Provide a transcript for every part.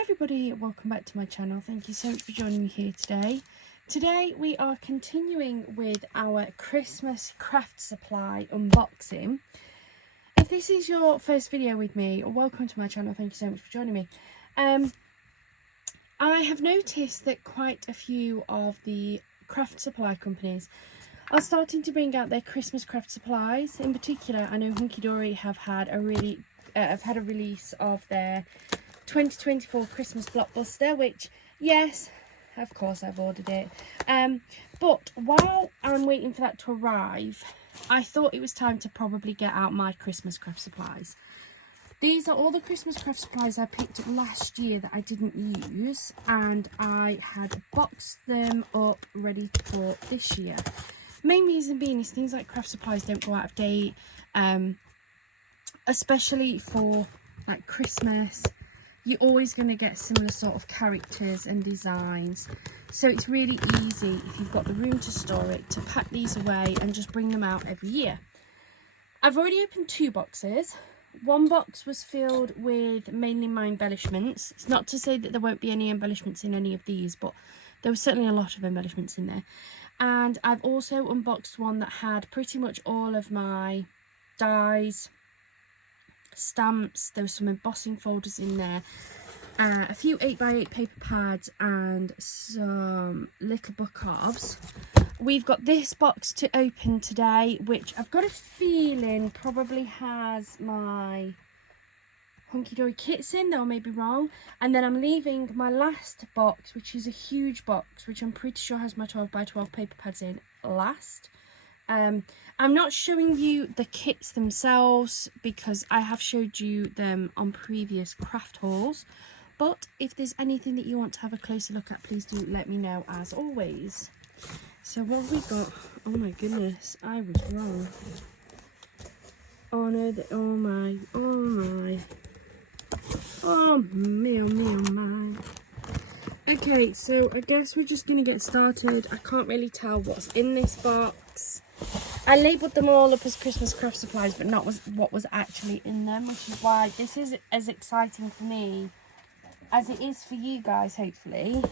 Hi everybody, welcome back to my channel. Thank you so much for joining me here today. Today we are continuing with our Christmas craft supply unboxing. If this is your first video with me, welcome to my channel. Thank you so much for joining me. I have noticed that quite a few of the craft supply companies are starting to bring out their Christmas craft supplies. In particular, I know Hunky Dory have had a release of their 2024 Christmas blockbuster, which, yes, of course I've ordered it. But while I'm waiting for that to arrive, I thought it was time to probably get out my Christmas craft supplies. These are all the Christmas craft supplies I picked up last year that I didn't use, and I had boxed them up ready for this year. Main reason being is things like craft supplies don't go out of date, especially for like Christmas. You're always going to get similar sort of characters and designs, so it's really easy, if you've got the room to store it, to pack these away and just bring them out every year. I've already opened 2 boxes. One box was filled with mainly my embellishments. It's not to say that there won't be any embellishments in any of these, but there was certainly a lot of embellishments in there. And I've also unboxed one that had pretty much all of my dies, stamps. There were some embossing folders in there, a few 8x8 paper pads and some little book halves. We've got this box to open today, which I've got a feeling probably has my Hunky Dory kits in, though I may be wrong. And then I'm leaving my last box, which is a huge box, which I'm pretty sure has my 12x12 paper pads in, last. I'm not showing you the kits themselves because I have showed you them on previous craft hauls, but if there's anything that you want to have a closer look at, please do let me know as always. So what have we got? Oh my goodness, I was wrong. Oh no, oh my. Okay, so I guess we're just going to get started. I can't really tell what's in this box. I labelled them all up as Christmas craft supplies, but not what was actually in them, which is why this is as exciting for me as it is for you guys, hopefully.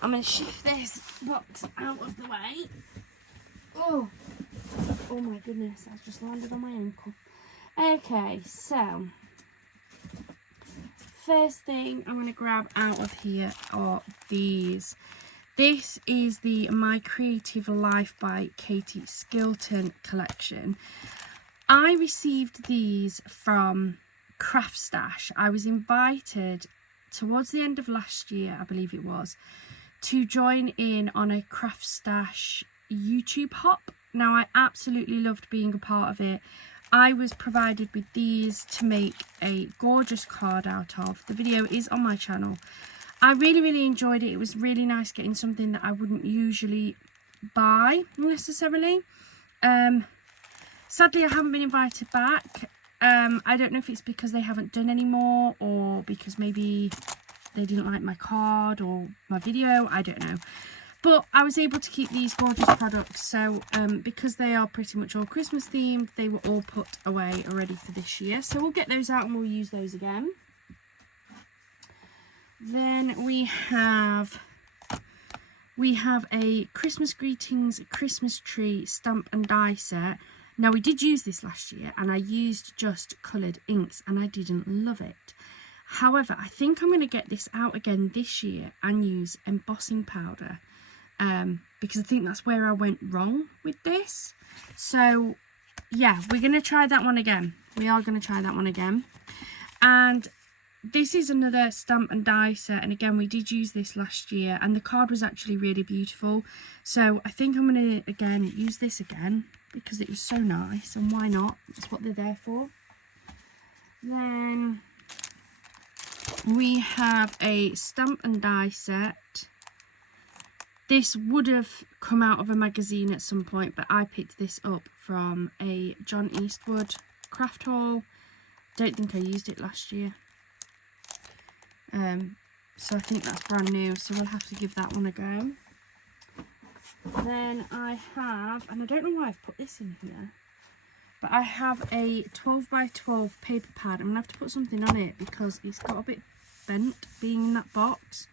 I'm going to shift this box out of the way. Oh my goodness, I've just landed on my ankle. Okay, so first thing I'm going to grab out of here are these. This is the My Creative Life by Katie Skilton collection. I received these from Craft Stash. I was invited towards the end of last year, I believe it was, to join in on a Craft Stash YouTube hop. Now, I absolutely loved being a part of it. I was provided with these to make a gorgeous card out of. The video is on my channel. I really enjoyed it. It was really nice getting something that I wouldn't usually buy necessarily. Sadly, I haven't been invited back. I don't know if it's because they haven't done any more, or because maybe they didn't like my card or my video. I don't know. But I was able to keep these gorgeous products. So because they are pretty much all Christmas themed, they were all put away already for this year. So we'll get those out and we'll use those again. Then we have a Christmas Greetings Christmas Tree stamp and die set. Now, we did use this last year and I used just coloured inks and I didn't love it. However, I think I'm going to get this out again this year and use embossing powder, because I think that's where I went wrong with this. So yeah, we're going to try that one again. We are going to try that one again. And this is another stamp and die set, and again, we did use this last year and the card was actually really beautiful. So I think I'm going to again use this again because it was so nice, and why not? That's what they're there for. Then we have a stamp and die set. This would have come out of a magazine at some point, but I picked this up from a John Eastwood craft haul. Don't think I used it last year. So I think that's brand new, so we'll have to give that one a go. Then I have, and I don't know why I've put this in here, but I have a 12x12 paper pad. I'm going to have to put something on it because it's got a bit spent being in that box.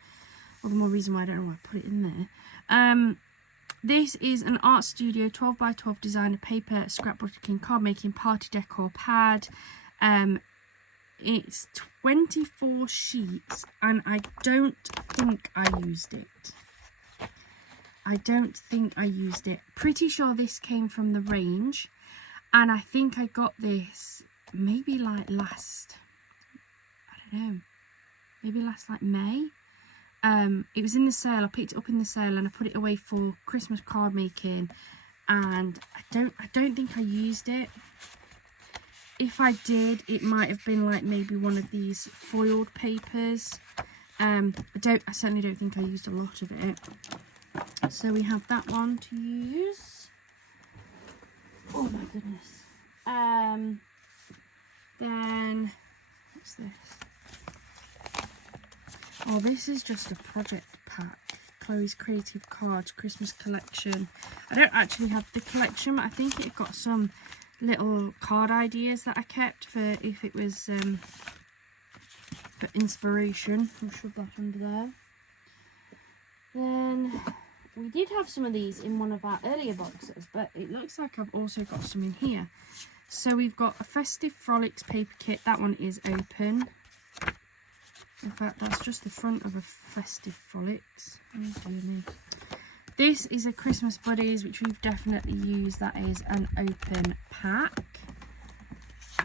All the more reason why I don't know why I put it in there. This is an Art Studio 12x12 designer paper scrapbooking card making party decor pad. It's 24 sheets and I don't think I used it. Pretty sure this came from the range, and I think I got this maybe like last, maybe last like May. It was in the sale. I picked it up in the sale and I put it away for Christmas card making, and I don't think I used it. If I did, it might have been like maybe one of these foiled papers. I certainly don't think I used a lot of it. So we have that one to use. Oh my goodness. Then what's this? Oh, this is just a project pack. Chloe's Creative Cards Christmas Collection. I don't actually have the collection, but I think it got some little card ideas that I kept for if it was for inspiration. I'll shove that under there. Then we did have some of these in one of our earlier boxes, but it looks like I've also got some in here. So we've got a Festive Frolics paper kit. That one is open. In fact, that's just the front of a Festive Frolics. Oh dear me. This is a Christmas Buddies, which we've definitely used. That is an open pack.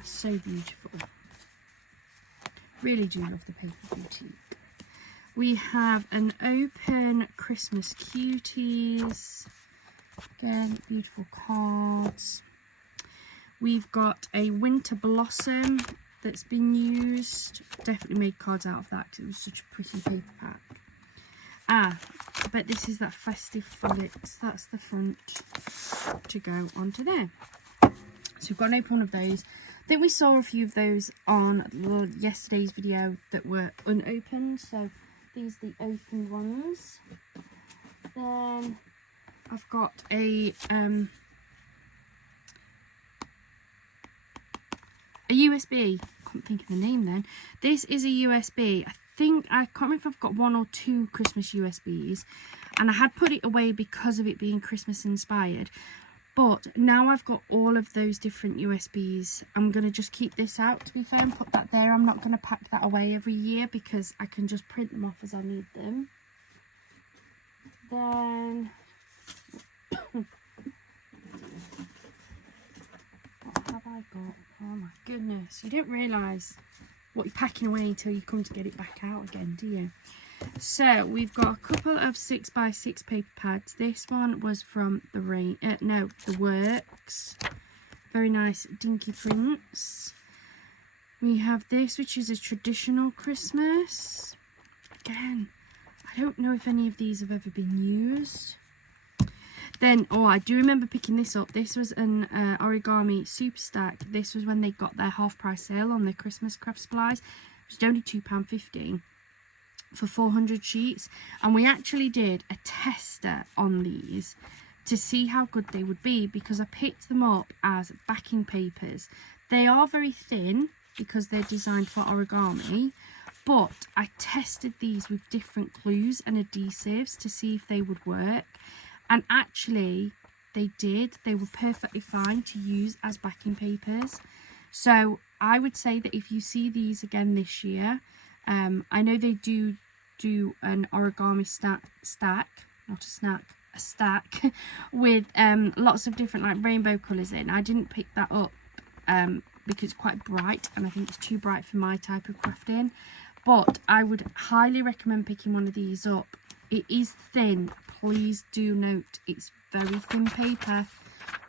So beautiful. Really do love the paper boutique. We have an open Christmas Cuties. Again, beautiful cards. We've got a Winter Blossom that's been used. Definitely made cards out of that because it was such a pretty paper pack. I bet this is that Festive Frolics. That's the front to go onto there. So we've got an open one of those. I think we saw a few of those on yesterday's video that were unopened. So these are the opened ones. Then I've got a USB. I couldn't think of the name then. This is a USB. I can't remember if I've got one or two Christmas USBs, and I had put it away because of it being Christmas inspired, but now I've got all of those different USBs. I'm going to just keep this out, to be fair, and put that there. I'm not going to pack that away every year because I can just print them off as I need them. Then what have I got? Oh my goodness, you don't realise what you're packing away until you come to get it back out again, do you? So we've got a couple of 6x6 paper pads. This one was from the Works. Very nice dinky prints. We have this, which is a traditional Christmas. Again, I don't know if any of these have ever been used. Then, I do remember picking this up. This was an origami super stack. This was when they got their half price sale on their Christmas craft supplies. It was only £2.50 for 400 sheets. And we actually did a tester on these to see how good they would be, because I picked them up as backing papers. They are very thin because they're designed for origami, but I tested these with different glues and adhesives to see if they would work. And actually, they did. They were perfectly fine to use as backing papers. So I would say that if you see these again this year, I know they do an origami stack, not a snack, a stack, with lots of different like rainbow colours in. I didn't pick that up because it's quite bright, and I think it's too bright for my type of crafting. But I would highly recommend picking one of these up. It is thin. Please do note it's very thin paper,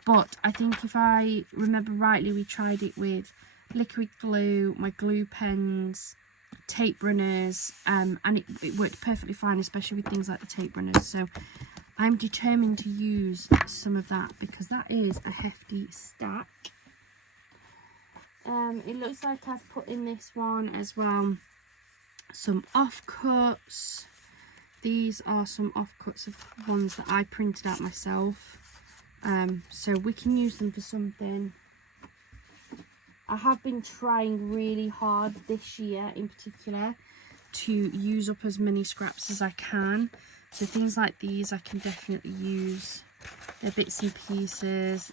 but I think if I remember rightly, we tried it with liquid glue, my glue pens, tape runners, and it worked perfectly fine, especially with things like the tape runners. So I'm determined to use some of that because that is a hefty stack. It looks like I've put in this one as well some offcuts. These are some offcuts of ones that I printed out myself, so we can use them for something. I have been trying really hard this year in particular to use up as many scraps as I can. So things like these I can definitely use. They're bits and pieces,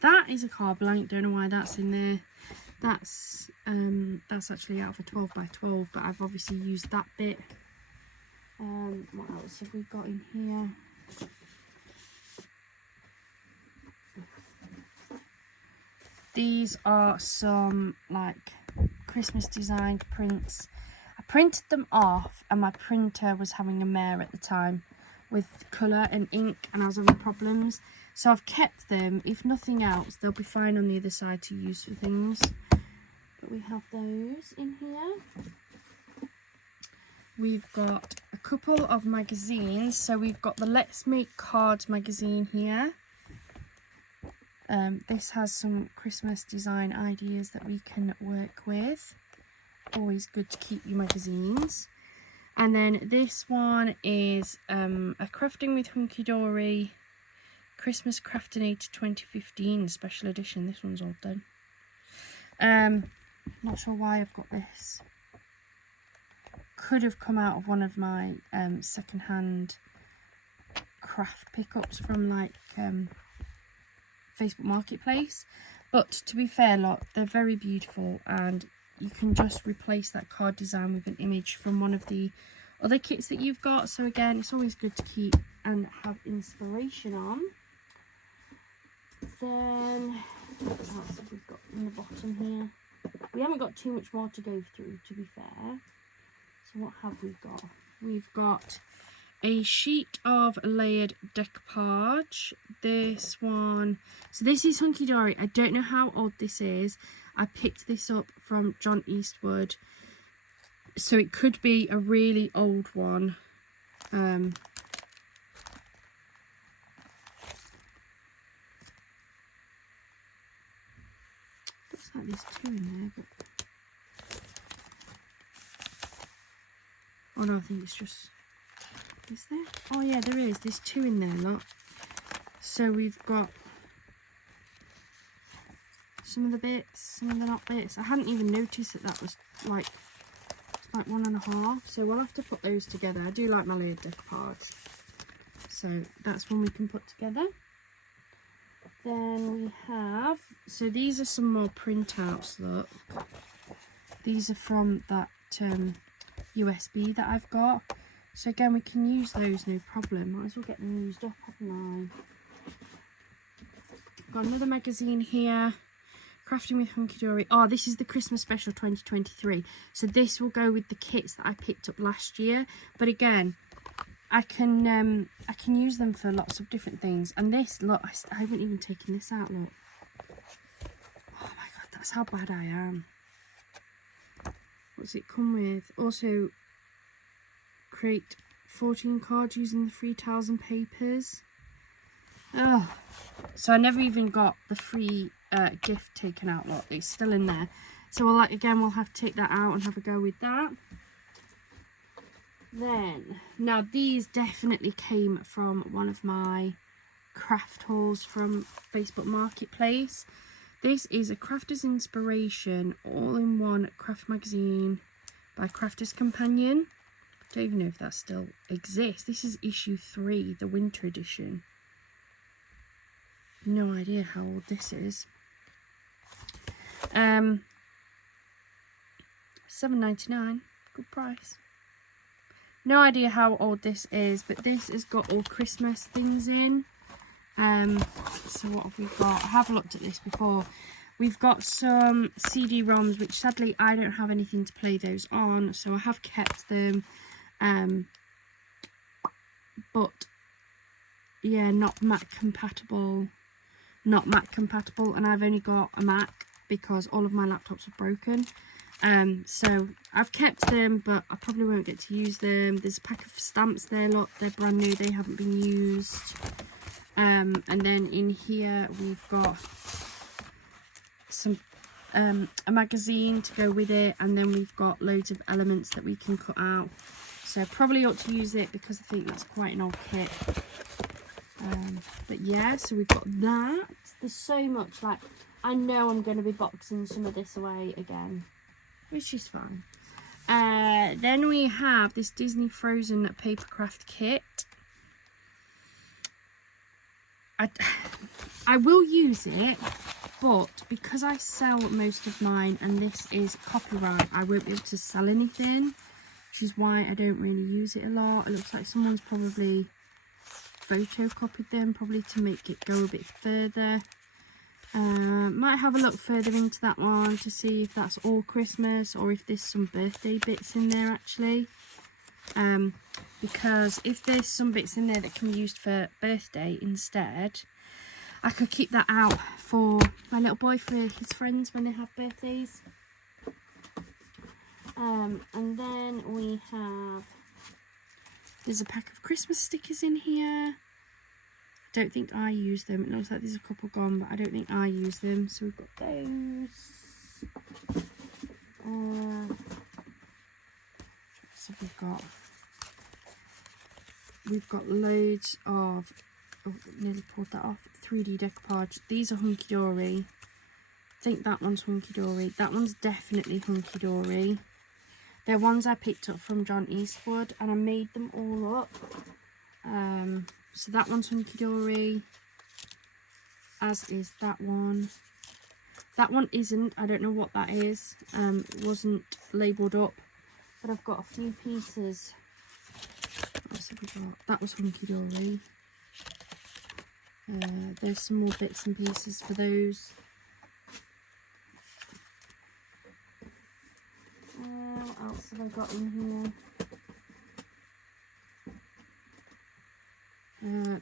That is a card blank, don't know why that's in there. That's actually out of a 12 by 12, but I've obviously used that bit. What else have we got in here? These are some like Christmas designed prints. I printed them off and my printer was having a mare at the time with colour and ink, and I was having problems. So I've kept them. If nothing else, they'll be fine on the other side to use for things. But we have those in here. We've got a couple of magazines. So we've got the Let's Make Cards magazine here. This has some Christmas design ideas that we can work with. Always good to keep your magazines. And then this one is a Crafting with Hunky Dory Christmas Crafting Aid 2015 special edition. This one's all done. Not sure why I've got this. Could have come out of one of my second-hand craft pickups from like Facebook Marketplace, but to be fair, look, they're very beautiful, and you can just replace that card design with an image from one of the other kits that you've got. So again, it's always good to keep and have inspiration on. Then what else have we got in the bottom here? We haven't got too much more to go through, to be fair. So what have we got? We've got a sheet of layered decoupage. This one, so this is Hunky Dory. I don't know how old this is. I picked this up from John Eastwood, so it could be a really old one. Looks like there's two in there, but oh no, I think it's just, is there? Oh yeah, there is. There's two in there, look. So we've got some of the bits, some of the not bits. I hadn't even noticed that was like 1.5. So we'll have to put those together. I do like my layered decoupage. So that's one we can put together. Then we have, so these are some more printouts, look. These are from that USB that I've got. So again, we can use those, no problem. Might as well get them used up, haven't I? Got another magazine here, Crafting with Hunky Dory. Oh, this is the Christmas Special 2023. So this will go with the kits that I picked up last year. But again, I can use them for lots of different things. And this, look, I haven't even taken this out, look. Oh my god, that's how bad I am. What's it come with? Also, create 14 cards using the free towels and papers. Oh, so I never even got the free gift taken out. Look, it's still in there. So we'll we'll have to take that out and have a go with that. Then, now these definitely came from one of my craft hauls from Facebook Marketplace. This is a Crafter's Inspiration all-in-one craft magazine by Crafter's Companion. Don't even know if that still exists. This is issue 3, the winter edition. No idea how old this is. $7.99, good price. No idea how old this is, but this has got all Christmas things in. So what have we got? I have looked at this before. We've got some CD-ROMs, which sadly I don't have anything to play those on, so I have kept them. But yeah, not Mac compatible, and I've only got a Mac because all of my laptops are broken. So I've kept them, but I probably won't get to use them. There's a pack of stamps there, look, they're brand new, they haven't been used. And then in here we've got some a magazine to go with it, and then we've got loads of elements that we can cut out. So probably ought to use it because I think that's quite an old kit. But yeah, so we've got that. There's so much, like, I know I'm going to be boxing some of this away again, which is fine. Then we have this Disney Frozen papercraft kit. I will use it, but because I sell most of mine and this is copyright, I won't be able to sell anything, which is why I don't really use it a lot. It looks like someone's probably photocopied them, probably to make it go a bit further. Might have a look further into that one to see if that's all Christmas or if there's some birthday bits in there actually. Because if there's some bits in there that can be used for birthday instead, I could keep that out for my little boy, for his friends when they have birthdays. And then we have, there's a pack of Christmas stickers in here. Don't think I use them. It looks like there's a couple gone, but I don't think I use them. So we've got those. So we've got loads of, oh, nearly pulled that off, 3D decoupage. These are hunky dory. I think that one's hunky dory. That one's definitely hunky dory. They're ones I picked up from John Eastwood and I made them all up. So that one's hunky dory, as is that one. That one isn't. I don't know what that is. It wasn't labelled up, but I've got a few pieces. What else have we got? That was hunky dory. There's some more bits and pieces for those. What else have I got in here?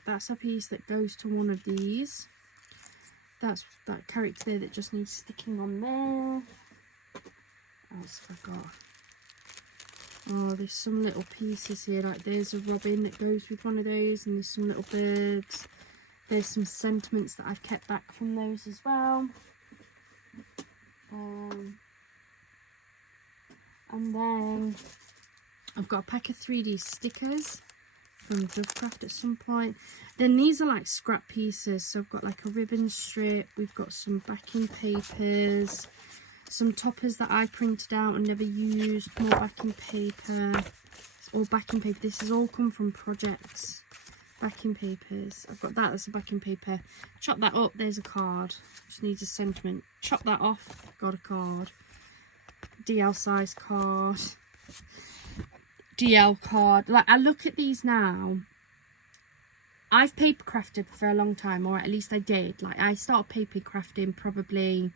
That's a piece that goes to one of these. That's that character there that just needs sticking on there. What else have I got? Oh, there's some little pieces here. Like there's a robin that goes with one of those, and there's some little birds. There's some sentiments that I've kept back from those as well. And then I've got a pack of 3D stickers from Dovecraft at some point. Then these are like scrap pieces. So I've got like a ribbon strip. We've got some backing papers. Some toppers that I printed out and never used. More backing paper. It's all backing paper. This has all come from projects. Backing papers. I've got that as a backing paper. Chop that up. There's a card. Just needs a sentiment. Chop that off. Got a card. DL size card. DL card. Like, I look at these now. I've paper crafted for a long time, or at least I did. Like, I started paper crafting probably,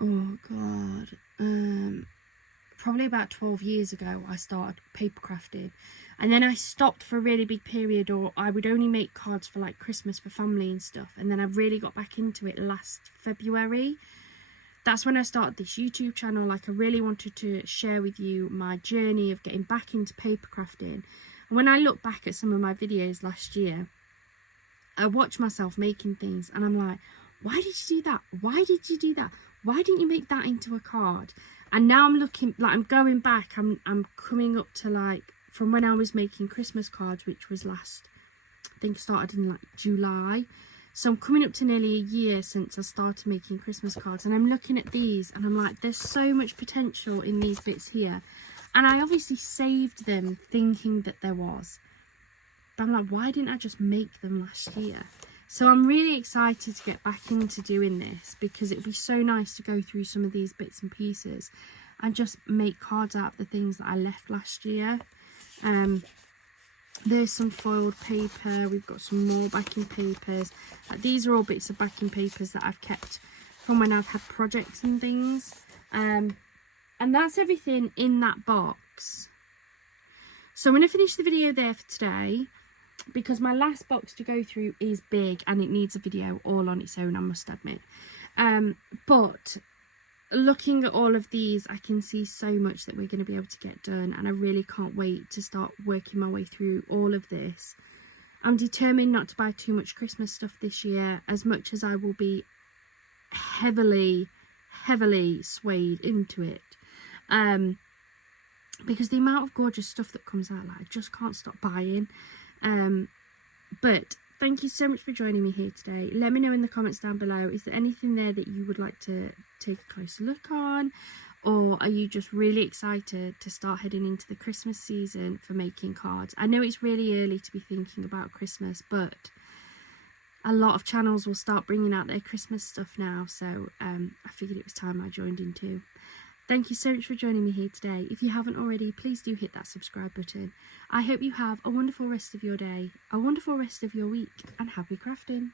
oh god, probably about 12 years ago I started paper crafting, and then I stopped for a really big period, or I would only make cards for like Christmas for family and stuff, and then I really got back into it last February. That's when I started this YouTube channel. Like, I really wanted to share with you my journey of getting back into paper crafting. And when I look back at some of my videos last year, I watch myself making things and I'm like, why did you do that? Why did you do that? Why didn't you make that into a card? And now I'm looking, like, I'm going back, I'm coming up to, like, from when I was making Christmas cards, which was last, I think started in like July. So I'm coming up to nearly a year since I started making Christmas cards, and I'm looking at these and I'm like, there's so much potential in these bits here. And I obviously saved them thinking that there was. But I'm like, why didn't I just make them last year? So I'm really excited to get back into doing this, because it'd be so nice to go through some of these bits and pieces and just make cards out of the things that I left last year. There's some foiled paper. We've got some more backing papers. These are all bits of backing papers that I've kept from when I've had projects and things. And that's everything in that box. So I'm going to finish the video there for today, because my last box to go through is big and it needs a video all on its own, I must admit. But looking at all of these, I can see so much that we're going to be able to get done, and I really can't wait to start working my way through all of this. I'm determined not to buy too much Christmas stuff this year, as much as I will be heavily swayed into it, because the amount of gorgeous stuff that comes out, like, I just can't stop buying. But thank you so much for joining me here today. Let me know in the comments down below, is there anything there that you would like to take a closer look on, or Or are you just really excited to start heading into the Christmas season for making cards? I know it's really early to be thinking about Christmas, but a lot of channels will start bringing out their Christmas stuff now, so I figured it was time I joined in too. Thank you so much for joining me here today. If you haven't already, please do hit that subscribe button. I hope you have a wonderful rest of your day, a wonderful rest of your week, and happy crafting.